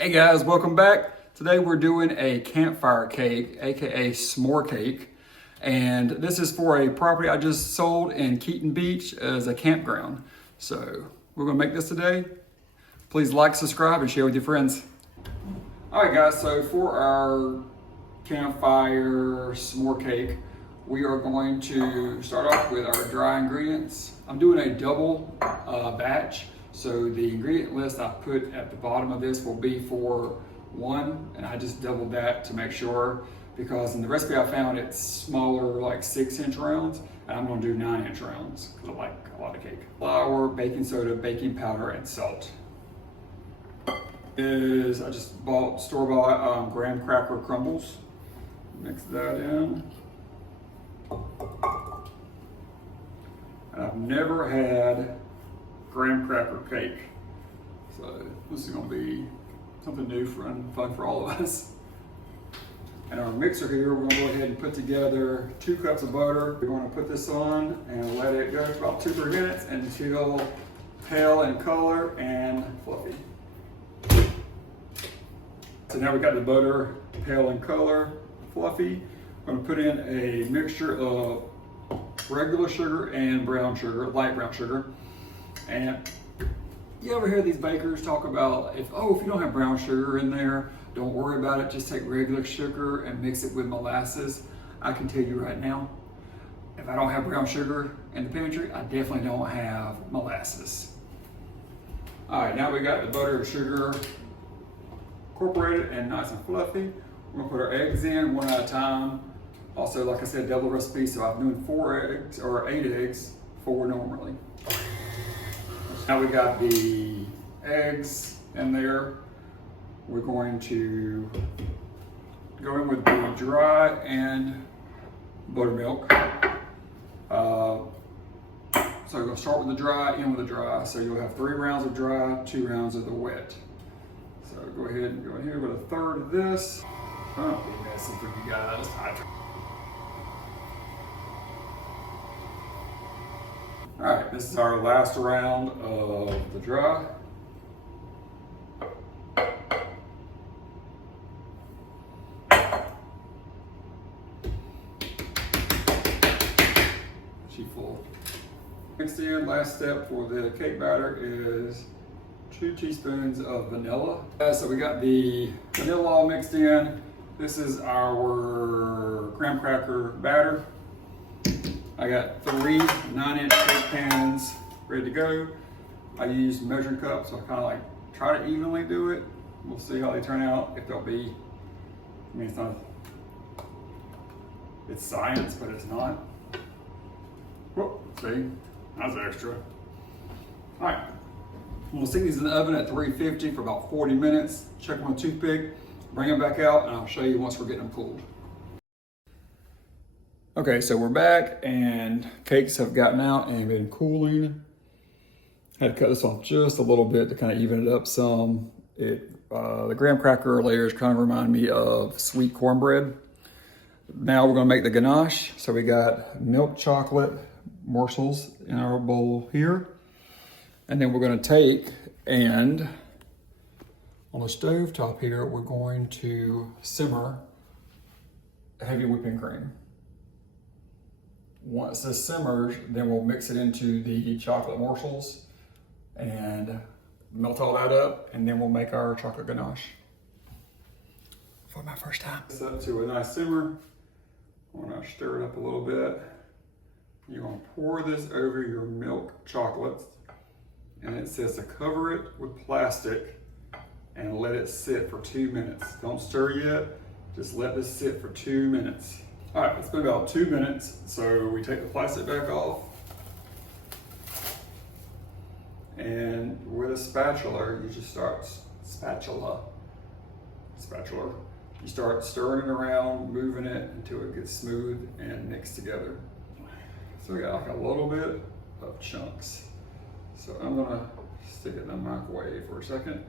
Hey guys, welcome back. Today we're doing a campfire cake, aka s'more cake. And this is for a property I just sold in Keaton Beach as a campground. So we're gonna make this today. Please like, subscribe, and share with your friends. All right guys, so for our campfire s'more cake, we are going to start off with our dry ingredients. I'm doing a double batch. So the ingredient list I put at the bottom of this will be for one, and I just doubled that to make sure, because in the recipe I found it's smaller, like 6-inch rounds, and I'm gonna do 9-inch rounds because I like a lot of cake. Flour, baking soda, baking powder, and salt. I just bought store-bought graham cracker crumbles. Mix that in. And I've never had graham cracker cake, so this is going to be something new and fun for all of us. And our mixer here, we're going to go ahead and put together 2 cups of butter. We're going to put this on and let it go for about 2-3 minutes until pale in color and fluffy. So now we got the butter pale in color, fluffy. I'm going to put in a mixture of regular sugar and brown sugar, light brown sugar. And you ever hear these bakers talk about, if you don't have brown sugar in there, don't worry about it, just take regular sugar and mix it with molasses. I can tell you right now, if I don't have brown sugar in the pantry, I definitely don't have molasses. All right, now we got the butter and sugar incorporated and nice and fluffy. We're gonna put our eggs in one at a time. Also, like I said, double recipe, so I'm doing 4 eggs or 8 eggs, 4 normally. Now we got the eggs in there. We're going to go in with the dry and buttermilk. So we're gonna start with the dry, end with the dry. So you'll have 3 rounds of dry, 2 rounds of the wet. So go ahead and go in here with 1/3 of this. Oh, be messy for you guys. All right, this is our last round of the dry. She's full. Mixed in, last step for the cake batter is 2 teaspoons of vanilla. So we got the vanilla all mixed in. This is our graham cracker batter. I got 3 9-inch cake pans ready to go. I used measuring cups, so I kind of like try to evenly do it. We'll see how they turn out, if they'll be, I mean, it's science, but it's not. Whoop, see, that's extra. All right, we'll stick these in the oven at 350 for about 40 minutes. Check them on a toothpick, bring them back out, and I'll show you once we're getting them cooled. Okay, so we're back and cakes have gotten out and been cooling. Had to cut this off just a little bit to kind of even it up some. The graham cracker layers kind of remind me of sweet cornbread. Now we're gonna make the ganache. So we got milk chocolate morsels in our bowl here. And then we're gonna take and on the stove top here, we're going to simmer heavy whipping cream. Once this simmers, then we'll mix it into the chocolate morsels and melt all that up, and then we'll make our chocolate ganache. For my first time. It's up to a nice simmer. I'm gonna stir it up a little bit. You're gonna pour this over your milk chocolates, and it says to cover it with plastic and let it sit for 2 minutes. Don't stir yet, just let this sit for 2 minutes. All right, it's been about 2 minutes, so we take the plastic back off. And with a spatula, you just start, you start stirring it around, moving it until it gets smooth and mixed together. So we got like a little bit of chunks. So I'm gonna stick it in the microwave for a second.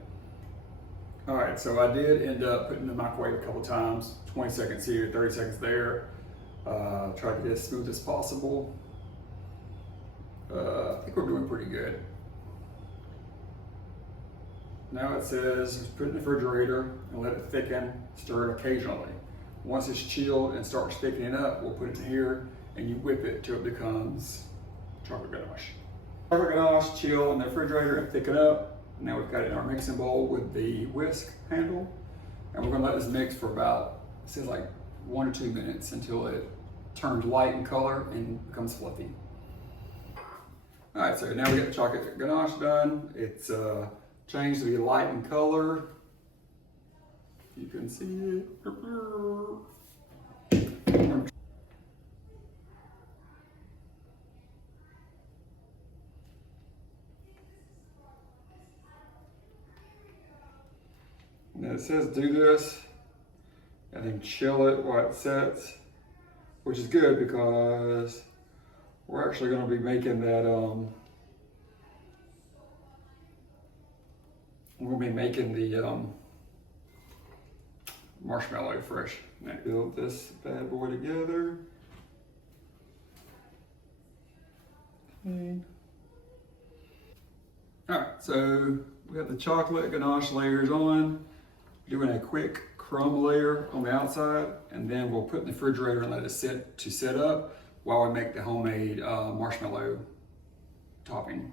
All right, so I did end up putting it in the microwave a couple times, 20 seconds here, 30 seconds there. Try to get as smooth as possible. I think we're doing pretty good. Now it says put it in the refrigerator and let it thicken, stir it occasionally. Once it's chilled and starts thickening up, we'll put it in here and you whip it till it becomes chocolate ganache. Chocolate ganache, chill in the refrigerator and thicken up. Now we've got it in our mixing bowl with the whisk handle. And we're gonna let this mix for about, it says like 1 to 2 minutes until it turns light in color and becomes fluffy. All right, so now we got the chocolate ganache done. It's changed to be light in color. You can see it. And it says do this and then chill it while it sets, which is good because we're actually going to be making that, we'll be making the marshmallow fresh. Now build this bad boy together. All right, so we have the chocolate ganache layers on, doing a quick crumb layer on the outside, and then we'll put it in the refrigerator and let it set up while we make the homemade marshmallow topping.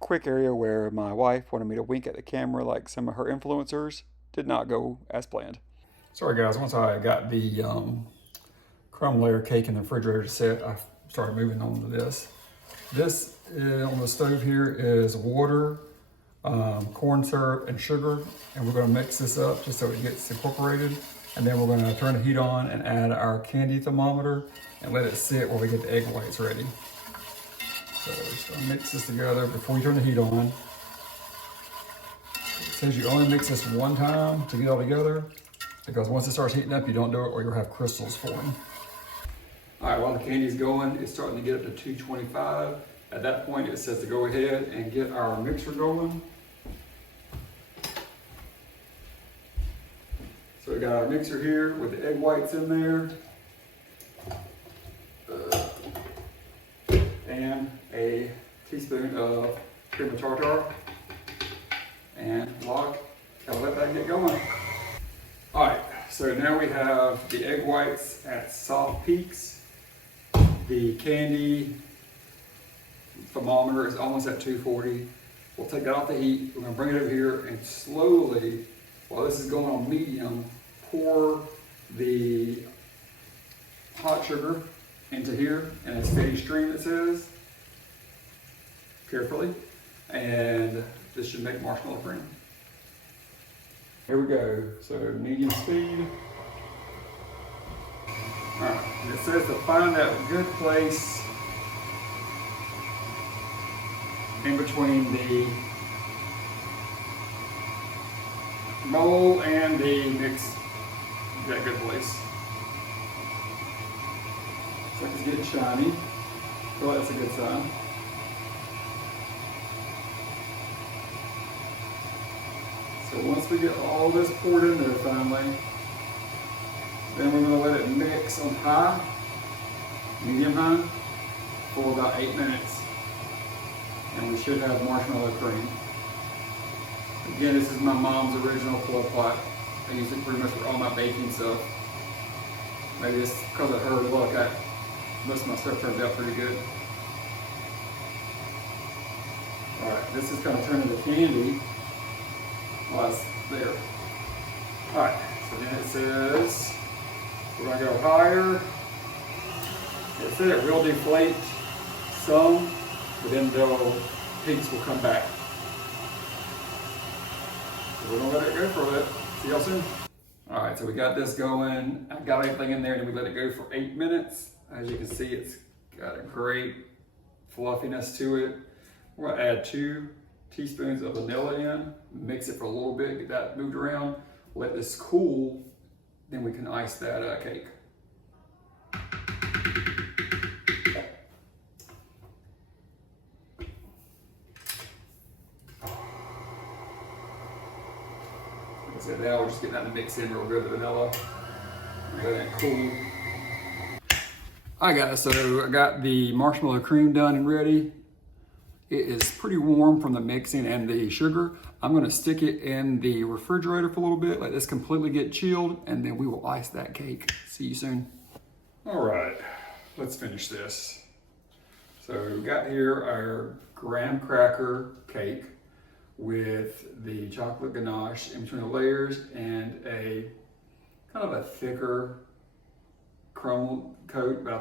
Quick area where my wife wanted me to wink at the camera like some of her influencers. Did not go as planned. Sorry guys, once I got the crumb layer cake in the refrigerator set, I started moving on to this. This on the stove here is water, corn syrup, and sugar, and we're going to mix this up just so it gets incorporated. And then we're going to turn the heat on and add our candy thermometer and let it sit while we get the egg whites ready. So just going to mix this together before you turn the heat on. It says you only mix this one time to get all together, because once it starts heating up, you don't do it or you'll have crystals forming. All right, while the candy's going, it's starting to get up to 225. At that point, it says to go ahead and get our mixer going. So we got our mixer here with the egg whites in there. And a teaspoon of cream of tartar. And lock, and let that get going. All right, so now we have the egg whites at soft peaks. The candy thermometer is almost at 240. We'll take that off the heat. We're gonna bring it over here and slowly, while this is going on medium, pour the hot sugar into here in a steady stream, it says, carefully. And this should make marshmallow cream. Here we go, so medium speed. All right, and it says to find that good place in between the mold and the mix. That good place. It's like it's getting shiny. So that's a good sign. So once we get all this poured in there finally, then we're going to let it mix on high, medium high, for about 8 minutes. And we should have marshmallow cream. Again, this is my mom's original club pot. I use it pretty much for all my baking stuff. Maybe it's because of her look, most of my stuff turns out pretty good. Alright, this is kind of turning the candy while it's there. Alright, so then it says we're going to go higher. It said it will deflate some, but then the peaks will come back. So we're going to let it go for a bit. See y'all soon. All right, so we got this going. I got everything in there and we let it go for 8 minutes. As you can see, it's got a great fluffiness to it. We're gonna add 2 teaspoons of vanilla in, mix it for a little bit, get that moved around, let this cool, then we can ice that cake. So now we're just getting that to mix in real good, the vanilla. Let that cool. Alright guys, so I got the marshmallow cream done and ready. It is pretty warm from the mixing and the sugar. I'm gonna stick it in the refrigerator for a little bit, let this completely get chilled, and then we will ice that cake. See you soon. All right, let's finish this. So we got here our graham cracker cake with the chocolate ganache in between the layers and a kind of a thicker crumble coat, but I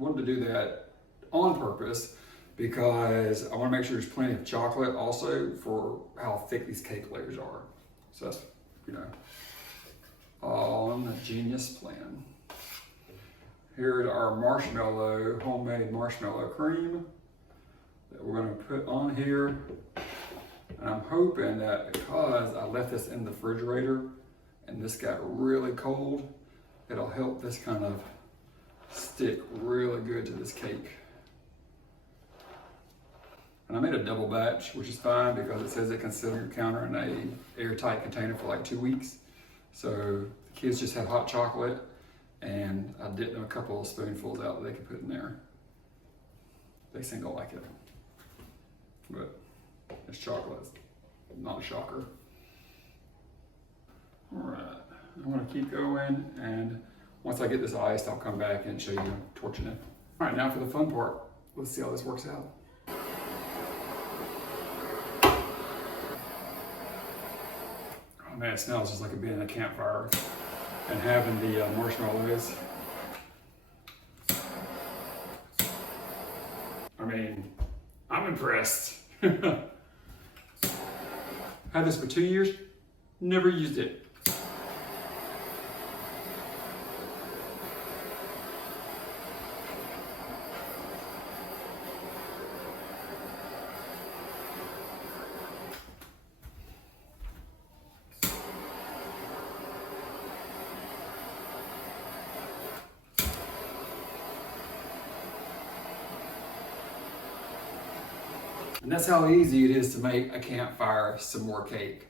wanted to do that on purpose because I want to make sure there's plenty of chocolate also for how thick these cake layers are. So that's, you know, on a genius plan. Here's our marshmallow, homemade marshmallow cream that we're going to put on here. And I'm hoping that because I left this in the refrigerator and this got really cold, it'll help this kind of stick really good to this cake. And I made a double batch, which is fine because it says it can sit on your counter in an airtight container for like 2 weeks. So the kids just have hot chocolate, and I dipped them a couple of spoonfuls out that they could put in there. They seem to like it. But it's chocolate, not a shocker. All right, I'm gonna keep going, and once I get this iced, I'll come back and show you torching it. All right, now for the fun part. Let's see how this works out. Oh man, it smells just like it being in a campfire and having the marshmallows. I mean, I'm impressed. Had this for 2 years, never used it. And that's how easy it is to make a campfire s'more cake.